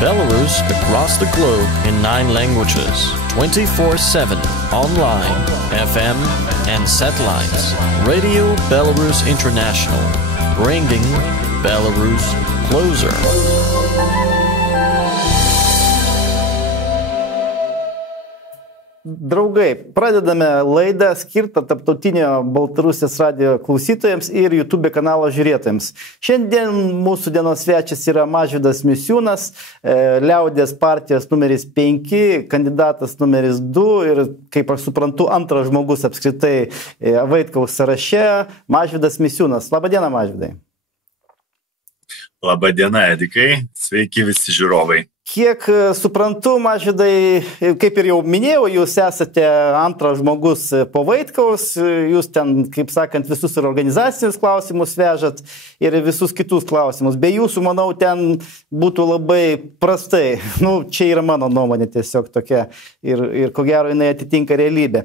Belarus across the globe in 9 languages, 24/7, online, FM and satellites. Radio Belarus International, bringing Belarus closer. Draugai, pradedame laidą skirtą tarptautinio Baltarusijos radijo klausytojams ir YouTube kanalo žiūrėtojams. Šiandien mūsų dienos svečias yra Mažvydas Misiūnas, Liaudies partijos numeris 5, kandidatas numeris 2 ir, kaip aš suprantu, antras žmogus apskritai Vaitkaus sąraše, Mažvydas Misiūnas. Labadiena, Mažvydai. Labadiena, Edikai. Sveiki visi žiūrovai. Kiek suprantu, Mažvydai, kaip ir jau minėjau, jūs esate antras žmogus po Vaitkaus, jūs ten, kaip sakant, visus ir organizacinius klausimus vežat ir visus kitus klausimus. Be jūsų, manau, ten būtų labai prastai. Čia yra mano nuomonė tiesiog tokia ir ko gero jinai atitinka realybę.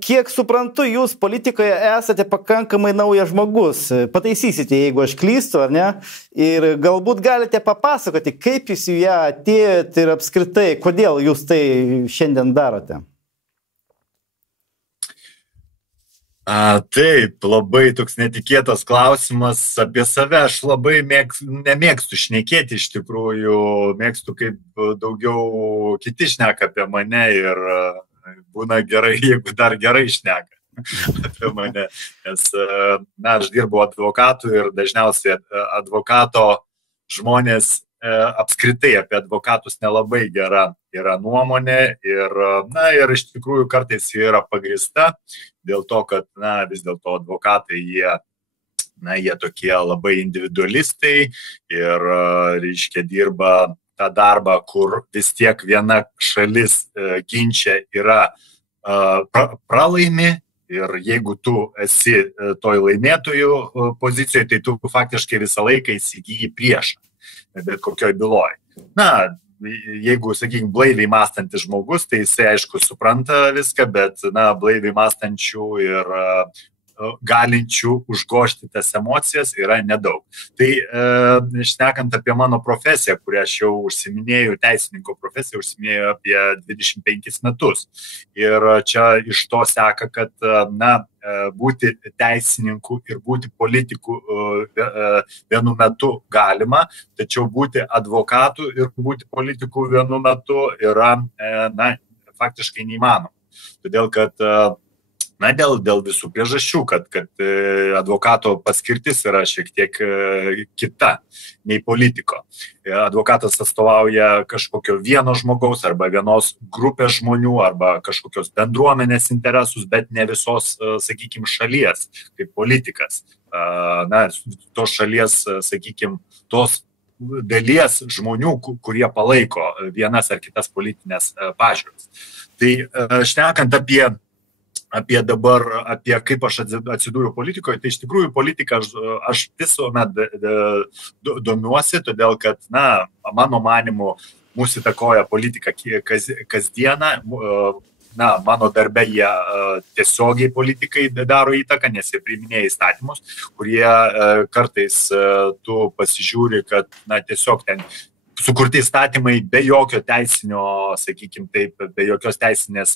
Kiek suprantu, jūs politikoje esate pakankamai naujas žmogus. Pataisysite, jeigu aš klystu, ar ne? Ir galbūt galite papasakoti, kaip jūs į ją atėjote ir apskritai, kodėl jūs tai šiandien darote? Taip, labai toks netikėtas klausimas apie save. Aš labai nemėgstu šnekėti iš tikrųjų, mėgstu kaip daugiau kiti šneka apie mane ir būna gerai, jeigu dar gerai šneka apie mane, nes aš dirbu advokatu ir dažniausiai advokato žmonės apskritai apie advokatus nelabai gera yra nuomonė ir iš tikrųjų kartais yra pagrįsta dėl to, kad vis dėlto advokatai jie tokie labai individualistai ir reiškia dirba tą darbą, kur vis tiek viena šalis ginčia yra pralaimi ir jeigu tu esi toj laimėtojų pozicijoje, tai tu faktiškai visą laiką įsigyji priešą, bet kokioj byloj. Jeigu, sakykime, blaiviai mąstantis žmogus, tai jisai aišku supranta viską, bet blaiviai mąstančių ir galinčių užgožti tas emocijas yra nedaug. Tai šnekant apie mano profesiją, kurią aš jau užsiminėjau, teisininko profesiją užsiminėjau apie 25 metus. Ir čia iš to seka, kad būti teisininku ir būti politiku vienu metu galima, tačiau būti advokatu ir būti politiku vienu metu yra faktiškai neįmanoma. Todėl, kad dėl visų priežasčių, kad advokato paskirtis yra šiek tiek kita nei politiko. Advokatas atstovauja kažkokio vieno žmogaus arba vienos grupės žmonių arba kažkokios bendruomenės interesus, bet ne visos, sakykime, šalies kaip politikas. Tos šalies, sakykime, tos dalies žmonių, kurie palaiko vienas ar kitas politinės pažiūras. Tai šnekant apie dabar, apie kaip aš atsidūriau politikoje, tai iš tikrųjų politiką aš visuomet domiuosi, todėl kad, mano manymu, mūsų įtakoja politika kasdieną, mano darbe jie tiesiogiai politikai daro įtaką, nes jie priiminėja įstatymus, kurie kartais tu pasižiūri, kad tiesiog ten sukurti įstatymai be jokio teisinio, sakykime taip, be jokios teisinės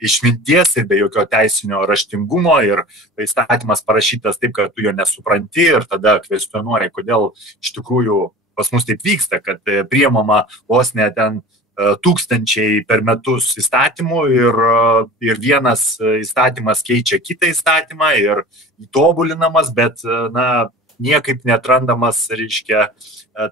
išminties ir be jokio teisinio raštingumo ir įstatymas parašytas taip, kad tu jo nesupranti ir tada kvestionuoji, kodėl iš tikrųjų pas mus taip vyksta, kad priimama vos ne ten tūkstančiai per metus įstatymų ir vienas įstatymas keičia kitą įstatymą ir tobulinamas, bet niekaip netrandamas, reiškia,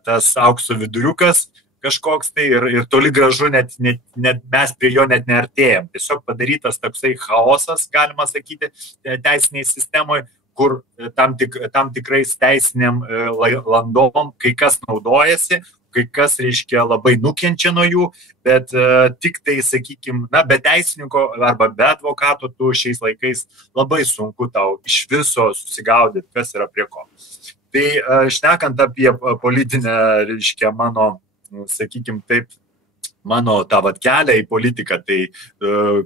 tas aukso viduriukas kažkoks tai ir toli gražu net mes prie jo net neartėjam. Tiesiog padarytas toksai chaosas, galima sakyti, teisiniai sistemoje, kur tam tikrais teisiniam landom kai kas naudojasi, kai kas, reiškia, labai nukenčia nuo jų, bet tik tai, sakykime, be teisininko arba be advokato tu šiais laikais labai sunku tau iš viso susigaudyti, kas yra prie ko. Tai šnekant apie politinę, reiškia, mano, sakykime taip, mano tą kelią į politiką, tai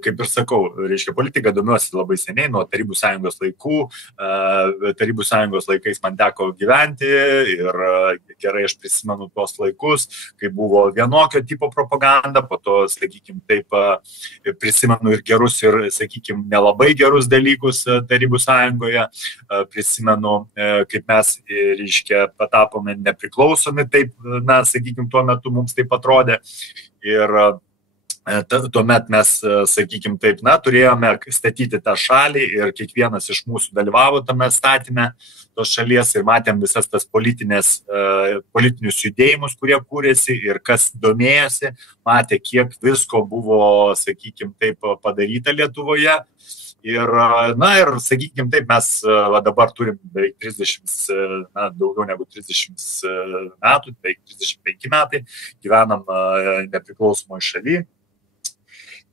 kaip ir sakau, reiškia, politiką domiuosi labai seniai, nuo Tarybų sąjungos laikų. Tarybų sąjungos laikais man teko gyventi ir gerai aš prisimenu tuos laikus, kai buvo vienokio tipo propaganda, po to, sakykime, taip prisimenu ir gerus, ir, sakykime, nelabai gerus dalykus Tarybų sąjungoje. Prisimenu, kaip mes, reiškia, patapome nepriklausomi, taip, na, sakykime, tuo metu mums taip atrodė. Ir tuomet mes, sakykime taip, na, turėjome statyti tą šalį ir kiekvienas iš mūsų dalyvavo tame statyme tos šalies ir matėm visas tas politinius judėjimus, kurie kūrėsi ir kas domėjosi, matė, kiek visko buvo, sakykime taip, padaryta Lietuvoje. Ir, na, ir, sakykime taip, mes dabar turim beveik 30, na, daugiau negu 30 metų, beveik 35 metai, gyvenam nepriklausomoje šalyje.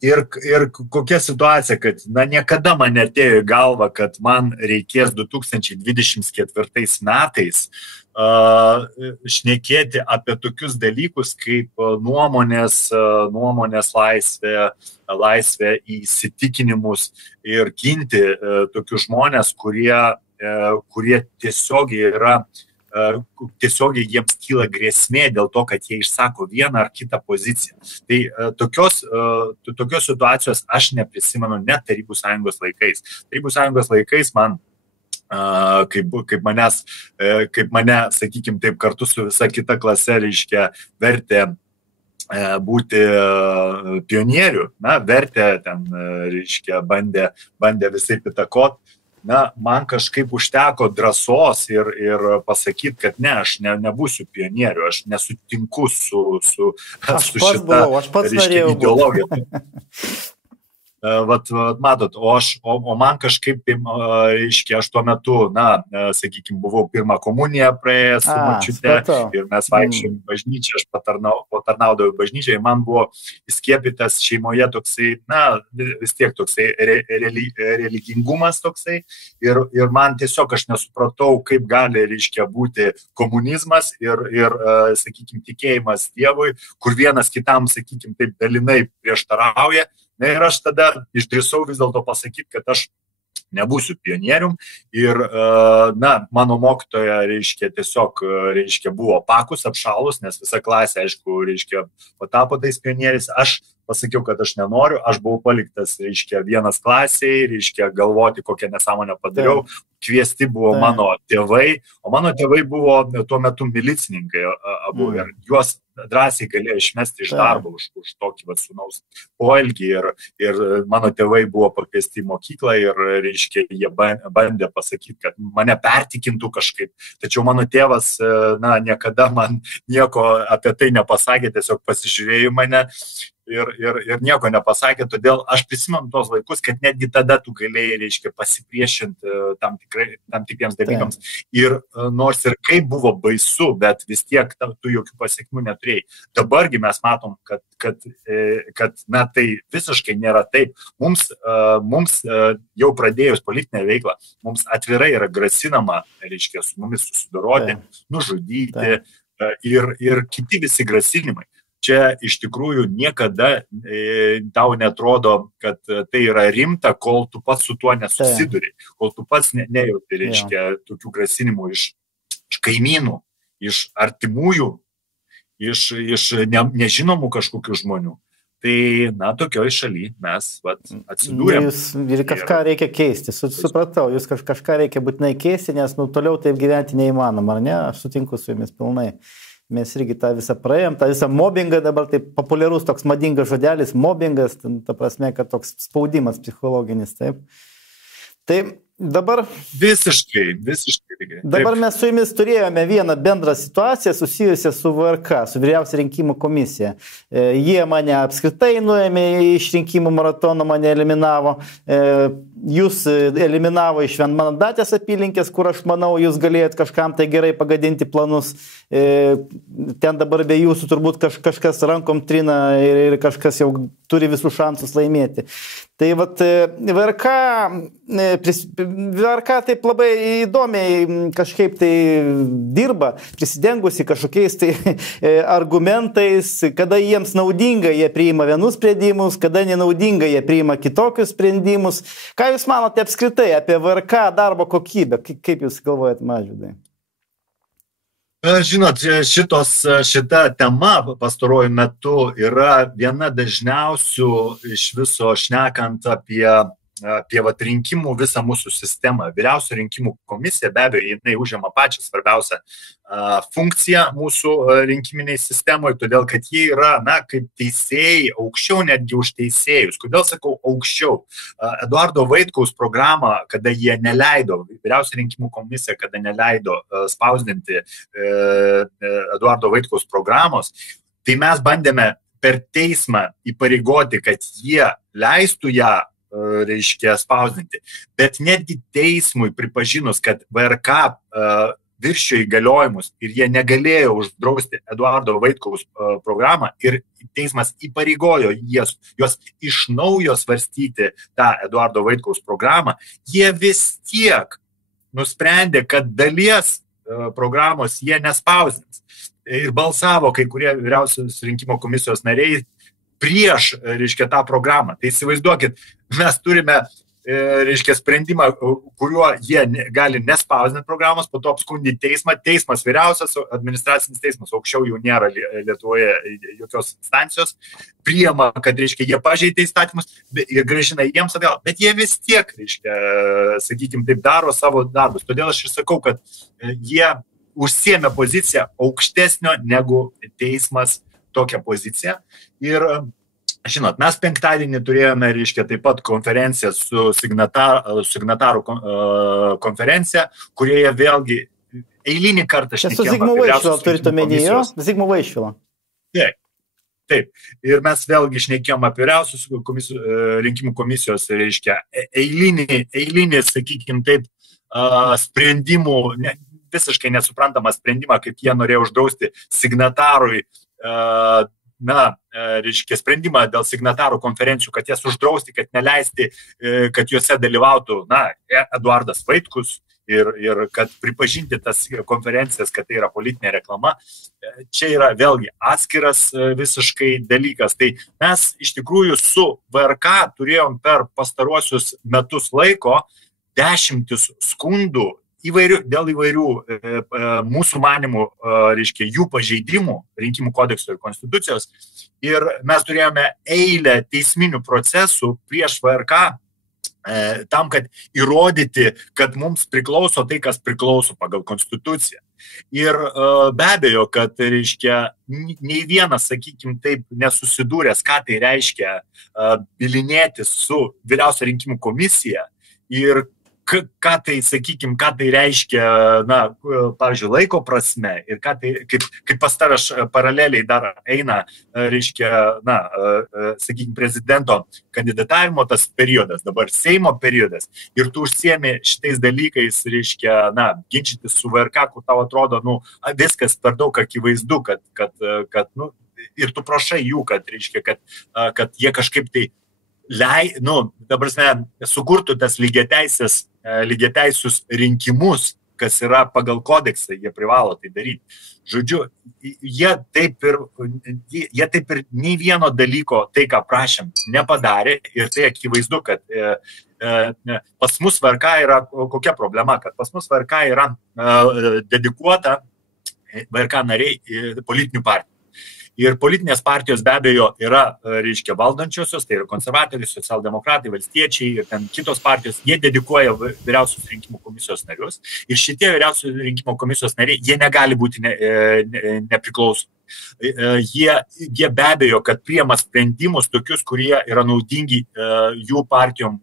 Ir kokia situacija, kad, na, niekada man netėjo į galvą, kad man reikės 2024 metais šnekėti apie tokius dalykus kaip nuomonės laisvė į įsitikinimus ir ginti tokius žmonės, kurie tiesiogiai jiems kyla grėsmė dėl to, kad jie išsako vieną ar kitą poziciją. Tai tokios situacijos aš neprisimenu net Tarybų sąjungos laikais. Tarybų sąjungos laikais man kaip mane, sakykime taip, kartu su visa kita klase, reiškia, vertė būti pionierių, na, vertė ten, reiškia, bandė visai įtakot. Na, man kažkaip užteko drąsos ir pasakyti, kad ne, aš nebūsiu pionieriu, aš nesutinku su šita, reiškia, ideologija. Vat matot, o man kažkaip, reiškia, aš tuo metu, na, sakykime, buvau pirmą komuniją praėjęs su močiute ir mes vaikščiojom bažnyčią, aš patarnaudavau bažnyčiai, man buvo įskiepytas šeimoje toksai, na, vis tiek toksai religingumas toksai ir man tiesiog aš nesupratau, kaip gali, reiškia, būti komunizmas ir sakykime, tikėjimas Dievui, kur vienas kitam, sakykime, taip dalinai prieštarauja. Na ir aš tada išdrįsau vis dėlto pasakyti, kad aš nebūsiu pionierium ir, na, mano mokytoja, reiškia, tiesiog, reiškia, buvo pakus, apšalus, nes visa klasė, aišku, reiškia, patapo tais pionieriais. Aš pasakiau, kad aš nenoriu, aš buvau paliktas, reiškia, vienas klasiai, reiškia, galvoti, kokią nesąmonę padariau. Kviesti buvo mano tėvai, o mano tėvai buvo tuo metu milicininkai abu ir juos drąsiai galėjo išmesti iš darbo už tokį sūnaus poelgį ir mano tėvai buvo pakviesti į mokyklą ir, reiškia, jie bandė pasakyti, kad mane pertikintų kažkaip. Tačiau mano tėvas, na, niekada man nieko apie tai nepasakė, tiesiog pasižiūrėjo mane ir nieko nepasakė, todėl aš prisimenu tos laikus, kad netgi tada tu galėjai, reiškia, pasipriešinti tam tikriems dalykams. Ir nors ir kaip buvo baisu, bet vis tiek tu jokių pasiekmių neturėjai. Dabargi mes matom, kad na, tai visiškai nėra taip. Mums jau pradėjus politinę veiklą, mums atvirai yra grasinama, reiškia, su mumis susidoroti, nužudyti ir kiti visi grasinimai. Čia iš tikrųjų niekada tau netrodo, kad tai yra rimta, kol tu pats su tuo nesusiduri, kol tu pats nejauti, reiškia, tokių grasinimų iš kaimynų, iš artimųjų, iš nežinomų kažkokių žmonių. Tai, na, tokioj šaly mes atsidūrėm. Ir kažką reikia keisti, supratau, jūs kažką reikia būtinai keisti, nes toliau taip gyventi neįmanoma, ar ne? Aš sutinku su jumis pilnai. Mes irgi tą visą praėjom, tą visą mobbingą dabar, tai populiarus toks madingas žodelis, mobbingas, ta prasme, kad toks spaudimas psichologinis, taip. Tai dabar... Visiškai. Dabar mes su jumis turėjome vieną bendrą situaciją susijusią su VRK, su Vyriausia rinkimų komisija. Jie mane apskritai nuėmė iš rinkimų maratono, mane eliminavo. jūs eliminavo iš vienmandatės apylinkės, kur aš manau, jūs galėjot kažkam tai gerai pagadinti planus. Ten dabar be jūsų turbūt kažkas rankom trina ir kažkas jau turi visų šansus laimėti. Tai vat VRK taip labai įdomiai kažkaip tai dirba, prisidengusi kažkokiais tai argumentais, kada jiems naudinga, jie priima vienus sprendimus, kada nenaudinga, jie priima kitokius sprendimus. Ką jūs manote apskritai apie VRK darbo kokybę? Kaip jūs galvojat, Mažvydai? Žinot, šita tema pastaruoju metu yra viena dažniausių iš viso šnekant apie rinkimų visą mūsų sistemą. Vyriausioji rinkimų komisija, be abejo, jinai užima pačią svarbiausią funkciją mūsų rinkiminiai sistemoje, todėl kad jie yra, kaip teisėjai, aukščiau netgi už teisėjus. Kodėl sakau aukščiau? Eduardo Vaitkaus programą, kada jie neleido, vyriausioji rinkimų komisija, kada neleido spausdinti Eduardo Vaitkaus programos, tai mes bandėme per teismą įpareigoti, kad jie leistų ją spausdinti. Bet netgi teismui pripažinus, kad VRK viršijo įgaliojimus ir jie negalėjo uždrausti Eduardo Vaitkaus programą ir teismas įpareigojo juos iš naujo svarstyti tą Eduardo Vaitkaus programą, jie vis tiek nusprendė, kad dalies programos jie nespausdins. Ir balsavo kai kurie vyriausios rinkimo komisijos nariai prieš, tą programą. Tai įsivaizduokit, mes turime, sprendimą, kuriuo jie gali nespausdinti programos, po to apskundyti teismą. Teismas vyriausias, administracinis teismas, aukščiau jau nėra Lietuvoje jokios instancijos, priima, kad, jie pažeidė įstatymus ir grąžina jiems atgal. Bet jie vis tiek, sakykime, taip daro savo darbus. Todėl aš ir sakau, kad jie užsiėmė poziciją aukštesnio negu teismas tokią poziciją. Ir, žinot, mes penktadienį turėjome, taip pat konferenciją su signatarų konferencija, kurioje vėlgi eilinį kartą šnekėjome. Su Zigmu Vaišvila turite omenyje? Zigmu Vaišvila. Taip. Ir mes vėlgi šnekėjome apie vyriausios rinkimų komisijos, eilinį, sakykime taip, sprendimų, visiškai nesuprantamą sprendimą, kaip jie norėjo uždrausti signatarui sprendimą dėl signatarų konferencijų, kad jas uždrausti, kad neleisti, kad juose dalyvautų, Eduardas Vaitkus ir kad pripažinti tas konferencijas, kad tai yra politinė reklama. Čia yra vėlgi atskiras visiškai dalykas. Tai mes iš tikrųjų su VRK turėjom per pastaruosius metus laiko 10 skundų dėl įvairių mūsų manimų, jų pažeidimų rinkimų kodekso ir konstitucijos. Ir mes turėjome eilę teisminių procesų prieš VRK tam, kad įrodyti, kad mums priklauso tai, kas priklauso pagal konstituciją. Ir be abejo, kad, nei vienas, sakykime, taip nesusidūręs, ką tai reiškia bylinėtis su vyriausia rinkimų komisija ir ką tai reiškia, pavyzdžiui, laiko prasme ir kaip pas tave paraleliai dar eina, sakykime, prezidento kandidatavimo tas periodas, dabar Seimo periodas, ir tu užsiemi šitais dalykais, ginčytis su VRK, kur tau atrodo, viskas per daug akivaizdu, kad ir tu prašai jų, kad jie kažkaip tai sukurtų tas lygiateisius rinkimus, kas yra pagal kodeksą, jie privalo tai daryti. Žodžiu, jie taip ir nei vieno dalyko, tai ką prašėm, nepadarė ir tai akivaizdu, kad pas mus VRK yra kokia problema, kad pas mus VRK yra dedikuota VRK nariai politinių partijų. Ir politinės partijos be abejo yra, valdančiosios, tai yra konservatoriai, socialdemokratai, valstiečiai ir ten kitos partijos, jie dedikuoja vyriausios rinkimų komisijos narius. Ir šitie vyriausios rinkimų komisijos nariai, jie negali būti nepriklausomi. Jie be abejo, kad priima sprendimus tokius, kurie yra naudingi jų partijom,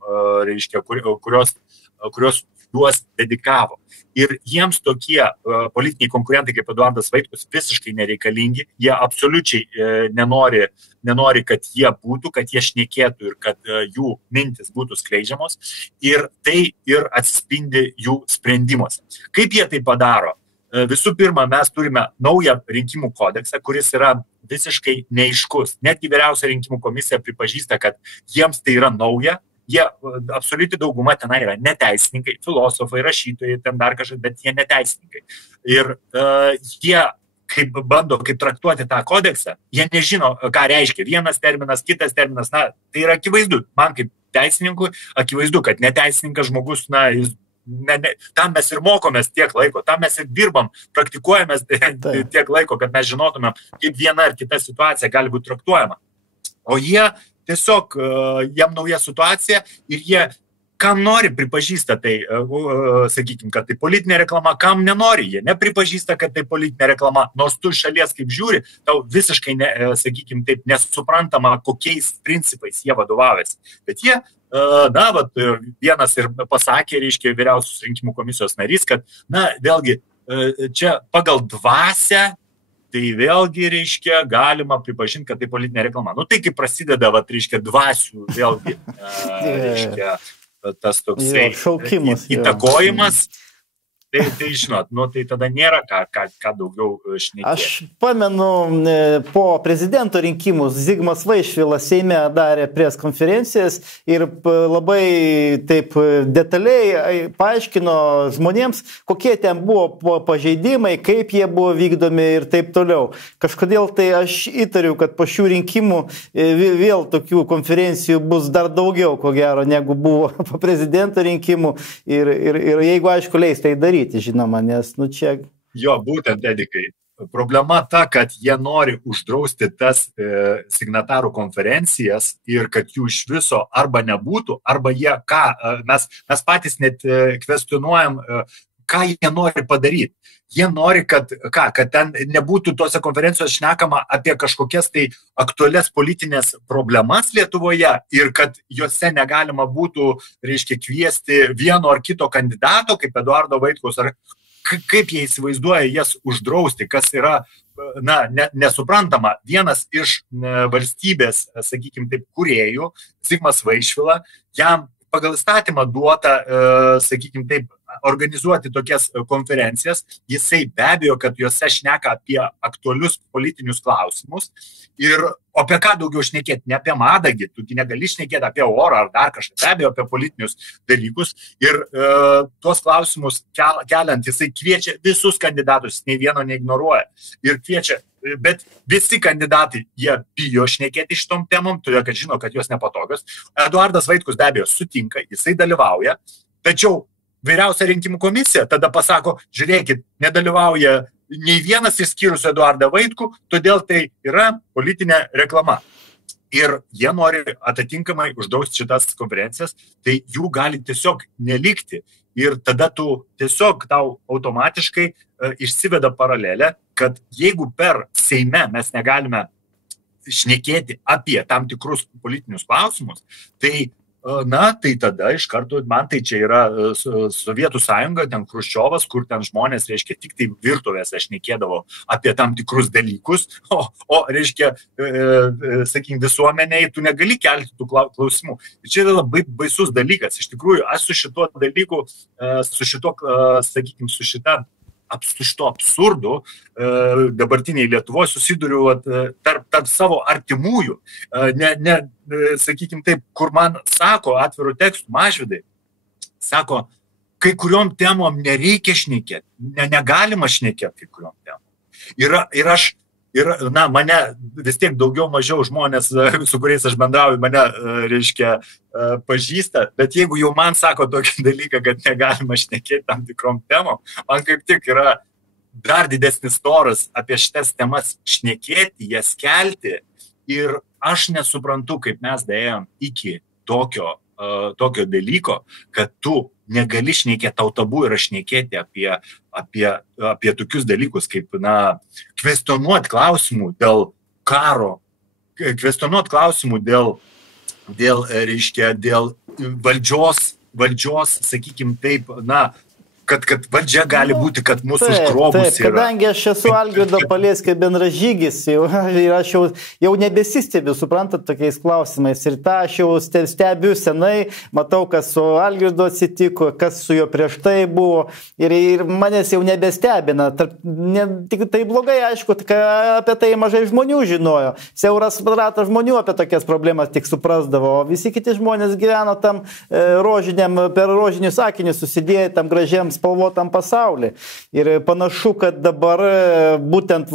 kurios juos dedikavo. Ir jiems tokie politiniai konkurentai kaip Eduardas Vaitkus visiškai nereikalingi, jie absoliučiai nenori, kad jie būtų, kad jie šnekėtų ir kad jų mintis būtų skleidžiamos ir tai ir atspindi jų sprendimuose. Kaip jie tai padaro? Visų pirma, mes turime naują rinkimų kodeksą, kuris yra visiškai neaiškus. Netgi vyriausia rinkimų komisija pripažįsta, kad jiems tai yra nauja. Jie absoliuti dauguma tenai yra neteisininkai, filosofai, rašytojai, ten dar kažkas, bet jie neteisininkai. Ir jie kaip traktuoti tą kodeksą, jie nežino, ką reiškia vienas terminas, kitas terminas. Na, tai yra akivaizdu. Man kaip teisininkui akivaizdu, kad neteisininkas žmogus, jis tam mes ir mokomės tiek laiko, tam mes ir dirbam, praktikuojamės tiek laiko, kad mes žinotumėm, kaip viena ar kita situacija gali būti traktuojama. O jie tiesiog, jam nauja situacija ir jie, kam nori, pripažįsta tai, sakykime, kad tai politinė reklama, kam nenori, jie nepripažįsta, kad tai politinė reklama, nors tu šalies kaip žiūri, tau visiškai, sakykime, taip nesuprantama, kokiais principais jie vadovavėsi. Bet jie, vienas ir pasakė, reiškia, vyriausios rinkimų komisijos narys, kad, vėlgi, čia pagal dvasią, tai vėlgi, reiškia, galima pripažinti, kad tai politinė reklama. Tai kaip prasideda, reiškia, dvasių, vėlgi, reiškia, tas toksai įtakojimas. Tai žinot, tai tada nėra ką daugiau šnekėti. Aš pamenu, po prezidento rinkimus Zigmas Vaišvilas Seime darė preskonferencijas ir labai taip detaliai paaiškino žmonėms, kokie ten buvo pažeidimai, kaip jie buvo vykdomi ir taip toliau. Kažkodėl tai aš įtariu, kad po šių rinkimų vėl tokių konferencijų bus dar daugiau, ko gero, negu buvo po prezidento rinkimų ir jeigu aišku leis tai daryti. Žinoma, nes čia... Jo, būtent, Edikai. Problema ta, kad jie nori uždrausti tas signatarų konferencijas ir kad jų iš viso arba nebūtų, arba jie mes patys net kvestionuojam, ką jie nori padaryti. Jie nori, kad ten nebūtų tose konferencijos šnekama apie kažkokias tai aktualias politinės problemas Lietuvoje ir kad juose negalima būtų, reiškia, kviesti vieno ar kito kandidato, kaip Eduardo Vaitkaus, ar kaip jie įsivaizduoja jas uždrausti, kas yra, nesuprantama. Vienas iš valstybės, sakykime taip, kūrėjų, Zigmas Vaišvila, jam pagal įstatymą duota, sakykime taip, organizuoti tokias konferencijas, jisai be abejo, kad juose šneka apie aktualius politinius klausimus ir apie ką daugiau šnekėti, ne apie madagį, tu negali šnekėti apie orą ar dar kažką, be abejo apie politinius dalykus ir tuos klausimus keliant, jisai kviečia visus kandidatus, nei vieno neignoruoja ir kviečia, bet visi kandidatai, jie bijo šnekėti šitom temom, todėl kad žino, kad jos nepatogios. Eduardas Vaitkus be abejo sutinka, jisai dalyvauja, tačiau vyriausia rinkimų komisija tada pasako, žiūrėkit, nedalyvauja nei vienas išskyrus Eduardą Vaitkų, todėl tai yra politinė reklama. Ir jie nori atitinkamai uždrausti šitas konferencijas, tai jų gali tiesiog nelikti. Ir tada tau automatiškai išsiveda paralelė, kad jeigu per Seime mes negalime šnekėti apie tam tikrus politinius klausimus, tai tada iš karto, man tai čia yra Sovietų sąjunga, ten Chruščiovas, kur ten žmonės, reiškia, tik tai virtuvėse šnekėdavo apie tam tikrus dalykus, o reiškia, sakykime, visuomeniai, tu negali kelti tų klausimų. Ir čia yra labai baisus dalykas. Iš tikrųjų, aš su šito dalyku, sakykime, su šito absurdu dabartiniai Lietuvoje susiduriu tarp savo artimųjų. Sakykime taip, kur man sako atvirų tekstų Mažvydai, sako, kai kuriom temom nereikia šnekėti, negalima šnekėti kai kuriom temom. Ir mane vis tiek daugiau mažiau žmonės, su kuriais aš bendrauju, mane, reiškia, pažįsta, bet jeigu jau man sako tokį dalyką, kad negalima šnekėti tam tikrom temom, man kaip tik yra dar didesnis noras apie šitas temas šnekėti, jas kelti ir aš nesuprantu, kaip mes daėjom iki tokio dalyko, kad tu negali šnekėti, tau tabu yra šnekėti apie tokius dalykus, kaip, kvestionuoti klausimų dėl karo, kvestionuoti klausimų dėl valdžios valdžios, sakykim taip, kad valdžia gali būti, kad mūsų užgrobus yra. Kadangi aš esu Algirdo Paleckio bendražygis ir aš jau nebesistebiu, suprantat, tokiais klausimais. Ir tą aš jau stebiu senai, matau, kas su Algirdo atsitiko, kas su juo prieš tai buvo. Ir manęs jau nebestebina. Tik tai blogai, aišku, apie tai mažai žmonių žinojo. Siauras ratas žmonių apie tokias problemas tik suprasdavo. O visi kiti žmonės gyveno tam per rožinius sakinius susidėję tam gražiam spalvotam pasaulį. Ir panašu, kad dabar būtent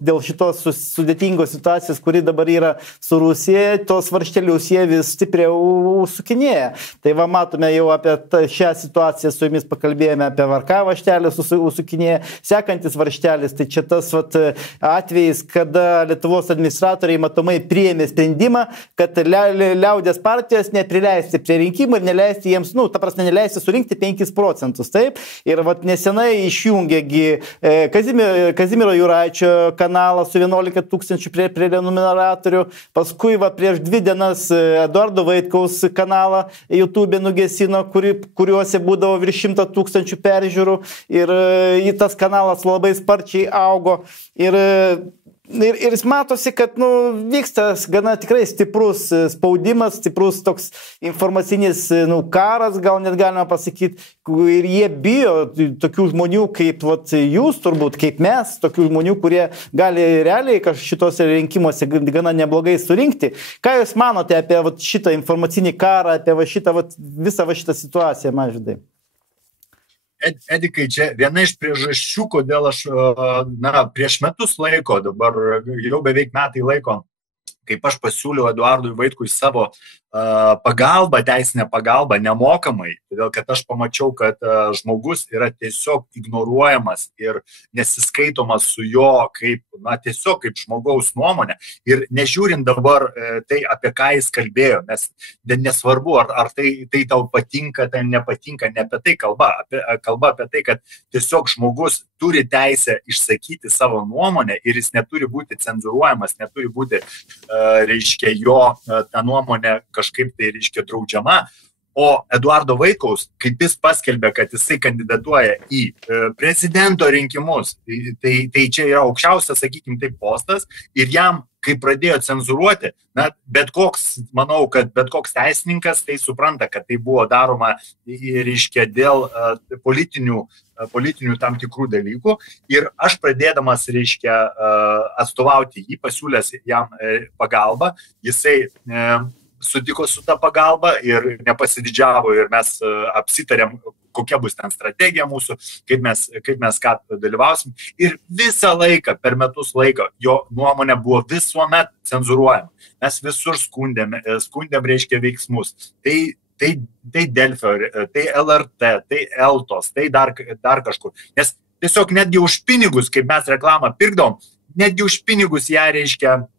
dėl šitos sudėtingos situacijos, kuri dabar yra su Rusija, tos varštelius jie vis stipriau sukinėja. Tai matome jau apie šią situaciją, su jumis pakalbėjome apie VRK varštelį sukinėja. Sekantis varštelis, tai čia tas atvejis, kada Lietuvos administratoriai matomai priėmė sprendimą, kad liaudės partijos neprileisti prie rinkimų ir neleisti jiems, neleisti surinkti 5 procentus, taip. Ir nesenai išjungėgi Kazimiero Juraičio kanalą su 11 000 prenumeratorių, paskui prieš 2 dienas Eduardo Vaitkaus kanalą YouTube nugesino, kuriuose būdavo virš 100 000 peržiūrų ir tas kanalas labai sparčiai augo. Ir matosi, kad vyksta gana tikrai stiprus spaudimas, stiprus toks informacinis karas, gal net galima pasakyti, ir jie bijo tokių žmonių kaip jūs turbūt, kaip mes, tokių žmonių, kurie gali realiai šitose rinkimuose gana neblogai surinkti. Ką jūs manote apie šitą informacinį karą, apie visą šitą situaciją, Mažvydai? Edikai, čia viena iš priežasčių, kodėl aš prieš metus laiko, dabar jau beveik metai laiko, kaip aš pasiūliau Eduardui Vaitkui savo pagalbą, teisinę pagalbą nemokamai, todėl kad aš pamačiau, kad žmogus yra tiesiog ignoruojamas ir nesiskaitomas su jo tiesiog kaip žmogaus nuomonė. Ir nežiūrint dabar tai, apie ką jis kalbėjo, nes nesvarbu, ar tai tau patinka, tai nepatinka, ne apie tai kalba apie tai, kad tiesiog žmogus turi teisę išsakyti savo nuomonę ir jis neturi būti cenzuruojamas, neturi būti, jo ta nuomonė kažkaip tai, draudžiama. O Eduardo Vaitkaus, kaip jis paskelbė, kad jisai kandidatuoja į prezidento rinkimus, tai čia yra aukščiausias, sakykime, taip postas ir jam, kai pradėjo cenzuruoti, manau, kad bet koks teisininkas tai supranta, kad tai buvo daroma, dėl politinių tam tikrų dalykų. Ir aš pradėdamas, atstovauti jį, pasiūlęs jam pagalbą, jisai sutiko su tą pagalbą ir nepasididžiavo ir mes apsitarėm, kokia bus ten strategija mūsų, kaip mes ką dalyvausim. Ir visą laiką, per metus laiko, jo nuomonė buvo visuomet cenzuruojama. Mes visur skundėm veiksmus. Tai Delfio, tai LRT, tai Eltos, tai dar kažkur. Nes tiesiog netgi už pinigus, kaip mes reklamą pirkdavom, netgi už pinigus ją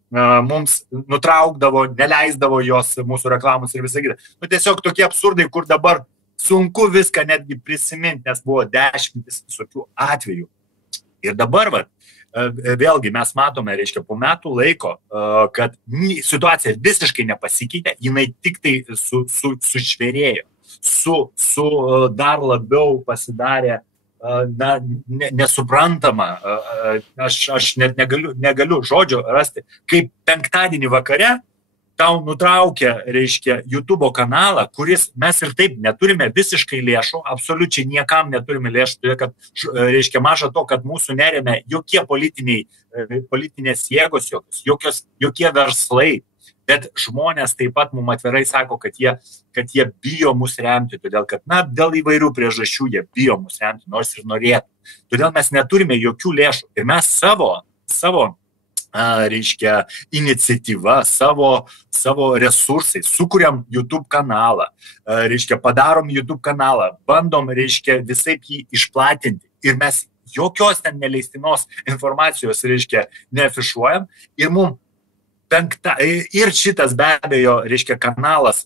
mums nutraukdavo, neleisdavo jos mūsų reklamos ir visą kitą. Tiesiog tokie absurdai, kur dabar sunku viską netgi prisiminti, nes buvo 10 visokių atvejų. Ir dabar, vėlgi, mes matome, po metų laiko, kad situacija visiškai nepasikeitė, jinai tik tai sušvėrėjo, dar labiau pasidarė nesuprantama. Aš net negaliu žodžio rasti, kaip penktadienį vakare tau nutraukia, YouTube kanalą, kuris mes ir taip neturime visiškai lėšų, absoliučiai niekam neturime lėšų, todėl kad, maža to, kad mūsų neremia jokie politinės jėgos, jokie verslai, bet žmonės taip pat mums atvirai sako, kad jie bijo mus remti, todėl kad, dėl įvairių priežasčių jie bijo mus remti, nors ir norėtų. Todėl mes neturime jokių lėšų ir mes savo iniciatyva, savo resursai, sukuriam YouTube kanalą, padarom YouTube kanalą, bandom, visaip jį išplatinti ir mes jokios ten neleistinos informacijos, neafišuojam ir mums Ir šitas be abejo, reiškia, kanalas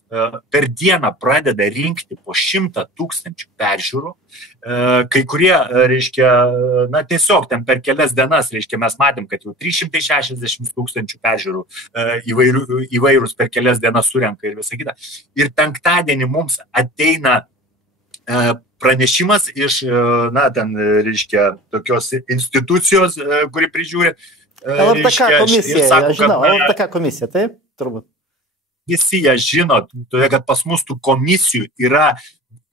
per dieną pradeda rinkti po 100 000 peržiūrų. Kai kurie, reiškia, na tiesiog ten per kelias dienas, reiškia, mes matėm, kad jau 360 000 peržiūrų įvairūs per kelias dienas surenka ir visą kitą. Ir penktadienį mums ateina pranešimas iš, na, ten, reiškia, tokios institucijos, kuri prižiūri. LRTK komisija, aš žinau, LRTK komisija, taip, turbūt. Visi ją žino, todėl kad pas mus tų komisijų yra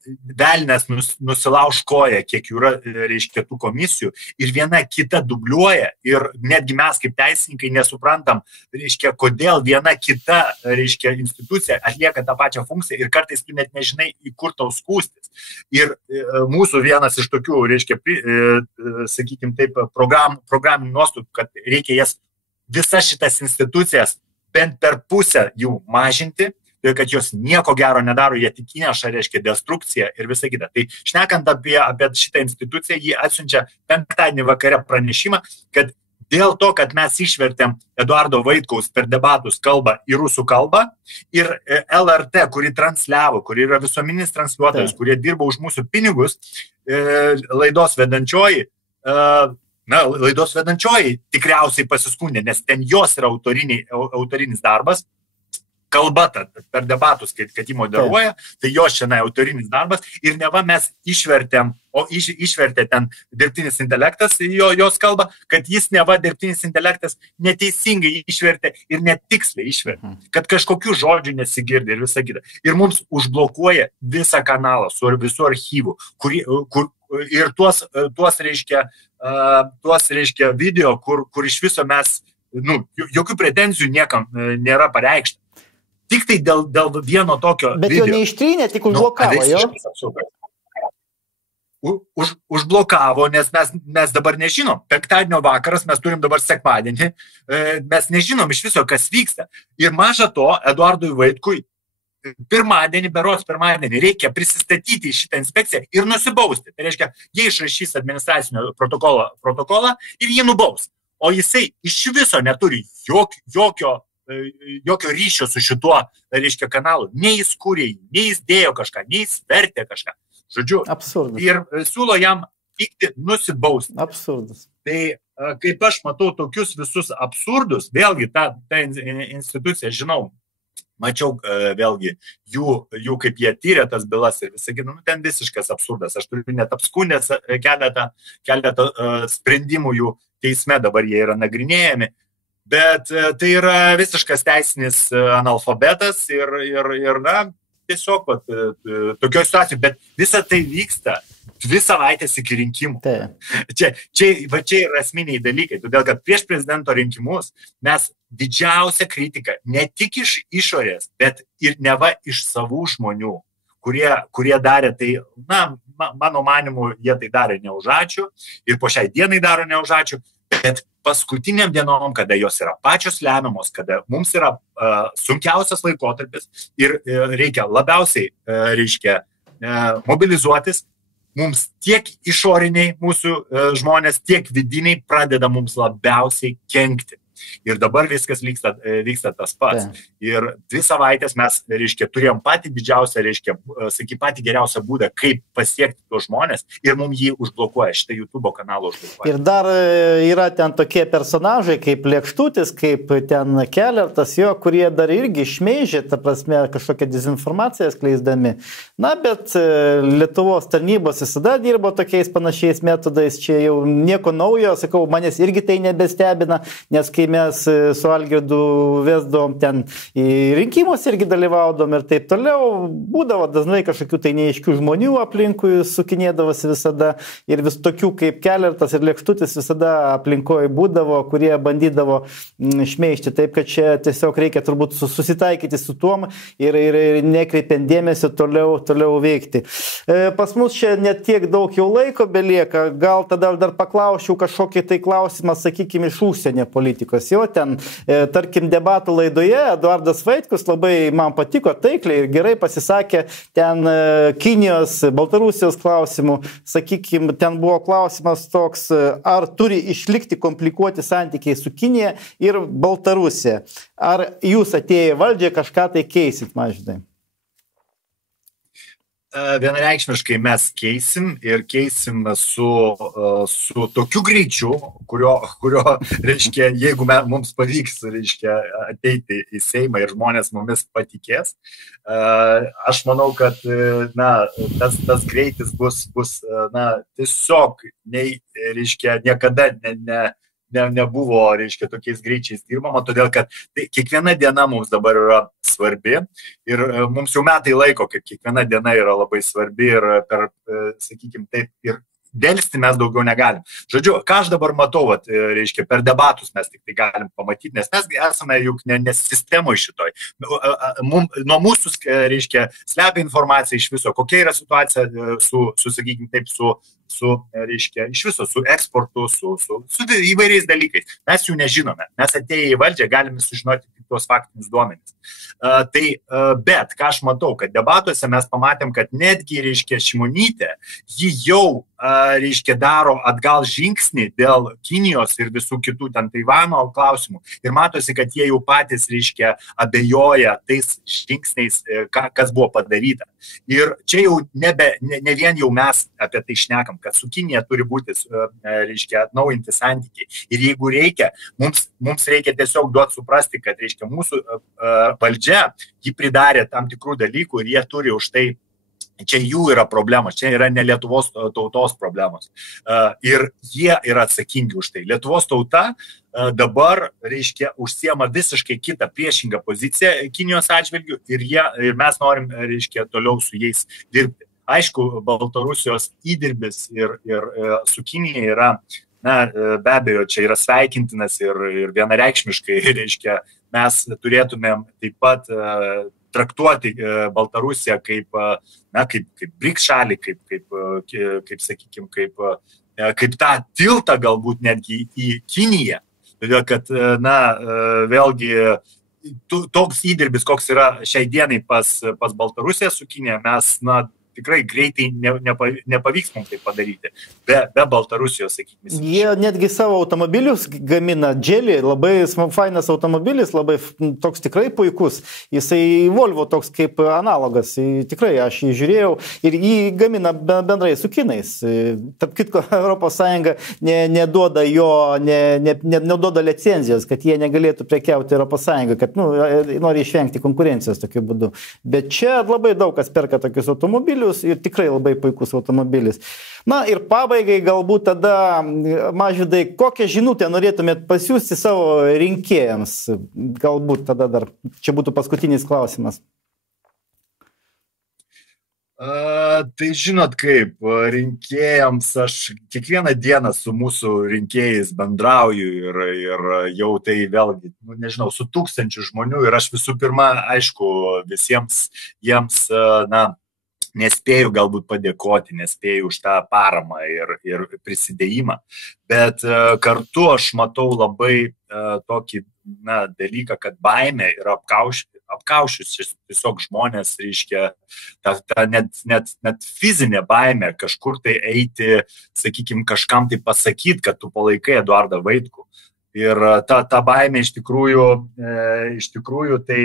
velnės nusilauž koją, kiek jų yra, reiškia, tų komisijų, ir viena kita dubliuoja, ir netgi mes kaip teisininkai nesuprantam, reiškia, kodėl viena kita, reiškia, institucija atlieka tą pačią funkciją ir kartais tu net nežinai, į kur tau skųstis. Ir mūsų vienas iš tokių, reiškia, sakykim taip, programinių nuostatų, kad reikia jas, visas šitas institucijas bent per pusę jų mažinti, kad jos nieko gero nedaro, jie tik įneša, reiškia, destrukciją ir visą kitą. Tai šnekant apie šitą instituciją, jį atsiunčia penktadienį vakare pranešimą, kad dėl to, kad mes išvertėm Eduardo Vaitkaus per debatus kalbą į rusų kalbą ir LRT, kuri transliavo, kuri yra visuomeninis transliuotojas, kurie dirba už mūsų pinigus, laidos vedančioji, laidos vedančioji tikriausiai pasiskundė, nes ten jos yra autorinis darbas, kalba per debatus, kad jį moderuoja, tai jos šiandien autorinis darbas ir neva mes išvertėm, o išvertė ten dirbtinis intelektas jos kalbą, kad jis neva dirbtinis intelektas neteisingai išvertė ir netiksliai išvertė, kad kažkokių žodžių nesigirdi ir visą kitą. Ir mums užblokuoja visą kanalą su visų archyvų, ir tuos reiškia video, kur iš viso mes, jokių pretenzijų niekam nėra pareikšta. Tik tai dėl vieno tokio bet video. Bet jo neištrynė, tik užblokavo, Užblokavo, nes mes dabar nežinom. Penktadienio vakaras, mes turim dabar sekmadienį, mes nežinom iš viso, kas vyksta. Ir maža to, Eduardui Vaitkui pirmadienį reikia prisistatyti į šitą inspekciją ir nusibausti. Tai reiškia, jie išrašys administracinio protokolą ir jį nubaus. O jisai iš viso neturi jokio ryšio su šituo, reiškia, kanalu. Nei jis kūrė, nei jis dėjo kažką, nei jis vertė kažką. Žodžiu, absurdas. Ir siūlo jam vykti nusibausti. Absurdas. Tai kaip aš matau tokius visus absurdus, vėlgi ta institucija, žinau, mačiau vėlgi jų kaip jie tyrė tas bylas ir visą kitą, ten visiškas absurdas. Aš turiu net apskundęs keletą sprendimų jų teisme, dabar jie yra nagrinėjami. Bet tai yra visiškas teisinis analfabetas ir tiesiog tokio situacijų, bet visa tai vyksta 2 savaitės iki rinkimų. Čia yra esminiai dalykai, todėl kad prieš prezidento rinkimus mes didžiausią kritiką ne tik iš išorės, bet ir neva iš savų žmonių, kurie darė tai, mano manimu, jie tai darė ne už ačiū ir po šiai dienai daro ne už ačiū, bet paskutiniam dienom, kada jos yra pačios lemiamos, kada mums yra sunkiausias laikotarpis ir reikia labiausiai, reiškia, mobilizuotis, mums tiek išoriniai mūsų žmonės, tiek vidiniai pradeda mums labiausiai kenkti. Ir dabar viskas vyksta tas pats. Ir 2 savaitės mes, reiškia, turėjom patį didžiausią, reiškia, patį geriausią būdą, kaip pasiekti tuos žmonės ir mums jį užblokuoja, šitą YouTube kanalą užblokuoja. Ir dar yra ten tokie personažai, kaip Lėkštutis, kaip ten Kelertas, kurie dar irgi šmeižė, ta prasme, kažkokią dezinformaciją skleisdami. Na, bet Lietuvos tarnybos visada dirbo tokiais panašiais metodais, čia jau nieko naujo, sakau, manęs irgi tai nebestebina, nes kai mes su Algirdu vesdom ten į rinkimus irgi dalyvaudom ir taip toliau, būdavo dažnai kažkokių tai neaiškių žmonių aplinkui sukinėdavosi visada ir vis tokių kaip Kelertas ir Lėkštutis visada aplinkoje būdavo, kurie bandydavo šmeižti, taip kad čia tiesiog reikia turbūt susitaikyti su tuom ir nekreipiant dėmesio toliau veikti. Pas mus čia net tiek daug jau laiko belieka, gal tada dar paklausčiau kažkokį tai klausimą, sakykime, iš užsienio politikos. politikos. Jo ten, tarkim, debatų laidoje Eduardas Vaitkus labai man patiko taikliai ir gerai pasisakė ten Kinijos, Baltarusijos klausimų. Sakykime, ten buvo klausimas toks, ar turi išlikti komplikuoti santykiai su Kinija ir Baltarusija. Ar jūs atėję į valdžią kažką tai keisit, Mažvydai? Vienareikšmiškai mes keisim ir keisim su tokiu greičiu, kurio reiškia, jeigu mums pavyks, reiškia, ateiti į Seimą ir žmonės mumis patikės. Aš manau, kad tas greitis bus tiesiog reiškia, niekada nebuvo, reiškia, tokiais greičiais dirbama, todėl kad kiekviena diena mums dabar yra svarbi ir mums jau metai laiko, kad kiekviena diena yra labai svarbi ir per, sakykime, taip, ir dėlsti mes daugiau negalim. Žodžiu, ką aš dabar matau, reiškia, per debatus mes tik tai galim pamatyti, nes mes esame juk ne sistemoje šitoj. Nuo mūsų, reiškia, slepia informacija iš viso, kokia yra situacija sakykime taip, reiškia, iš viso, su eksportu, su įvairiais dalykais. Mes jų nežinome. Mes atėję į valdžią galime sužinoti tuos faktinius duomenis. Bet, ką aš matau, kad debatuose mes pamatėm, kad netgi, reiškia, Šimonytė, ji jau, reiškia, daro atgal žingsnį dėl Kinijos ir visų kitų ten Taivano klausimų. Ir matosi, kad jie jau patys, reiškia, abejoja tais žingsniais, kas buvo padaryta. Ir čia jau ne vien jau mes apie tai šnekam, kad su Kinija turi būti, reiškia, atnaujinti santykiai. Ir jeigu reikia, mums reikia tiesiog duoti suprasti, kad, reiškia, mūsų valdžia, ji pridarė tam tikrų dalykų ir jie turi už tai, čia jų yra problemos, čia yra ne Lietuvos tautos problemos. Ir jie yra atsakingi už tai. Lietuvos tauta dabar, reiškia, užsiema visiškai kitą priešingą poziciją Kinijos atžvilgių ir mes norim, reiškia, toliau su jais dirbti. Aišku, Baltarusijos įdirbis ir su Kinija yra, be abejo, čia yra sveikintinas ir vienareikšmiškai, reiškia, mes turėtumėm taip pat traktuoti Baltarusiją kaip BRICS šalį, kaip sakykime, kaip tą tiltą galbūt netgi į Kiniją. Todėl, kad, vėlgi, toks įdirbis, koks yra šiai dienai pas Baltarusiją su Kinija, mes, tikrai greitai nepavyks mums tai padaryti. Be Baltarusijos, sakykime. Jie netgi savo automobilius gamina, Dželį, labai fainas automobilis, labai toks tikrai puikus. Jisai Volvo toks kaip analogas. Tikrai aš jį žiūrėjau ir jį gamina bendrai su kinais. Tarp kitko, ES neduoda neduoda licenzijos, kad jie negalėtų prekiauti ES, kad nori išvengti konkurencijos tokiu būdu. Bet čia labai daug kas perka tokius automobilius ir tikrai labai puikus automobilis. Ir pabaigai galbūt tada, Mažvydai, kokią žinutę norėtumėt pasiųsti savo rinkėjams? Galbūt tada dar, čia būtų paskutinis klausimas. Tai žinot kaip, rinkėjams aš kiekvieną dieną su mūsų rinkėjais bendrauju ir jau tai vėlgi, nežinau, su 1000 žmonių ir aš visų pirma, aišku, visiems jiems, nespėju galbūt padėkoti, nespėju už tą paramą ir prisidėjimą, bet kartu aš matau labai tokį dalyką, kad baimė yra apkaušius tiesiog žmonės, reiškia, net fizinė baimė kažkur tai eiti, sakykime, kažkam tai pasakyti, kad tu palaikai Eduardą Vaitkų. Ir ta baimė iš tikrųjų tai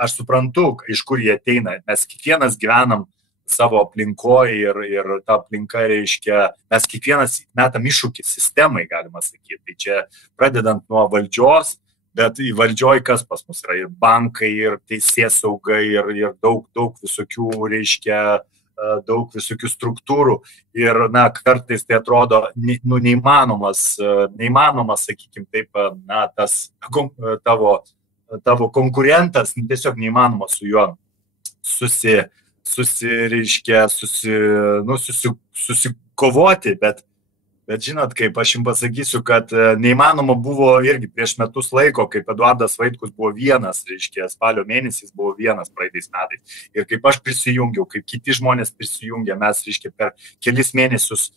aš suprantu, iš kur jie ateina. Mes kiekvienas gyvenam savo aplinkoje ir ta aplinka, reiškia, mes kiekvienas metam iššūkį sistemai, galima sakyti. Tai čia pradedant nuo valdžios, bet į valdžioj kas pas mus yra ir bankai, ir teisėsauga, ir daug visokių, reiškia, daug visokių struktūrų. Ir, kartais tai atrodo neįmanomas, sakykime taip, tas tavo konkurentas, tiesiog neįmanoma su juo susikovoti, bet žinot, kaip aš jums pasakysiu, kad neįmanoma buvo irgi prieš metus laiko, kaip Eduardas Vaitkus buvo vienas, reiškia, spalio mėnesį buvo vienas praeitais metais. Ir kaip aš prisijungiau, kaip kiti žmonės prisijungė, mes, reiškia, per kelis mėnesius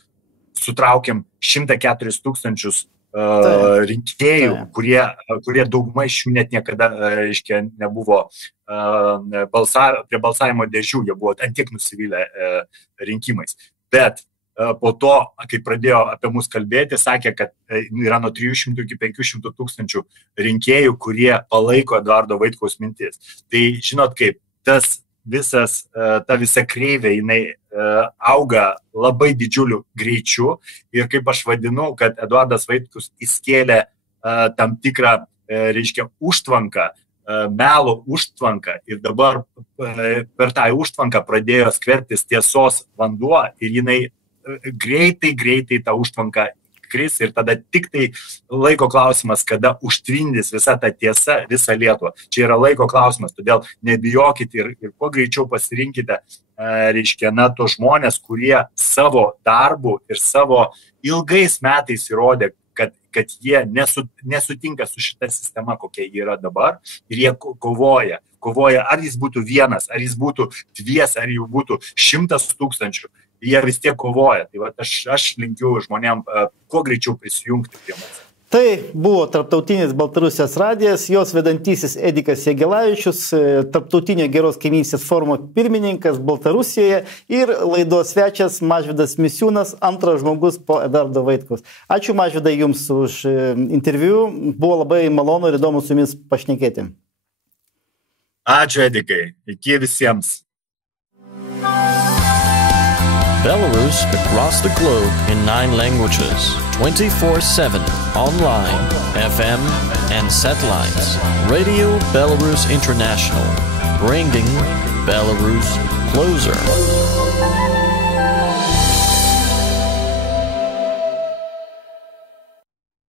sutraukėm 104 000 rinkėjų, kurie dauguma iš jų net niekada, reiškia, nebuvo prie balsavimo dėžių, jie buvo ant tiek nusivylę rinkimais. Bet po to, kai pradėjo apie mus kalbėti, sakė, kad yra nuo 300 iki 500 tūkstančių rinkėjų, kurie palaiko Eduardo Vaitkaus mintis. Tai žinot kaip, ta visa kreivė, jinai auga labai didžiuliu greičiu ir kaip aš vadinu, kad Eduardas Vaitkus įskėlė tam tikrą, reiškia, užtvanką, melo užtvanką ir dabar per tą užtvanką pradėjo skverbtis tiesos vanduo ir jinai greitai tą užtvanką kris ir tada tik tai laiko klausimas, kada užtvindys visa ta tiesa, visą Lietuvą. Čia yra laiko klausimas, todėl nebijokite ir kuo greičiau pasirinkite, reiškia, tos žmonės, kurie savo darbu ir savo ilgais metais įrodė, kad jie nesutinka su šita sistema, kokia jie yra dabar ir jie kovoja, ar jis būtų vienas, ar jis būtų dvies, ar jų būtų 100 tūkstančių. Jie vis tiek kovoja. Tai va, aš linkiu žmonėm kuo greičiau prisijungti prie mūsų. Tai buvo Tarptautinis Baltarusijos radijas, jos vedantysis Edikas Jagelavičius, Tarptautinio geros kaimynystės forumo pirmininkas Baltarusijoje ir laidos svečias Mažvydas Misiūnas, antras žmogus po Eduardo Vaitkaus. Ačiū Mažvydai jums už interviu, buvo labai malonu ir įdomu su jumis pašnekėti. Ačiū Edikai, iki visiems. Belarus across the globe in 9 languages, 24/7, online, FM and satellites. Radio Belarus International, bringing Belarus closer.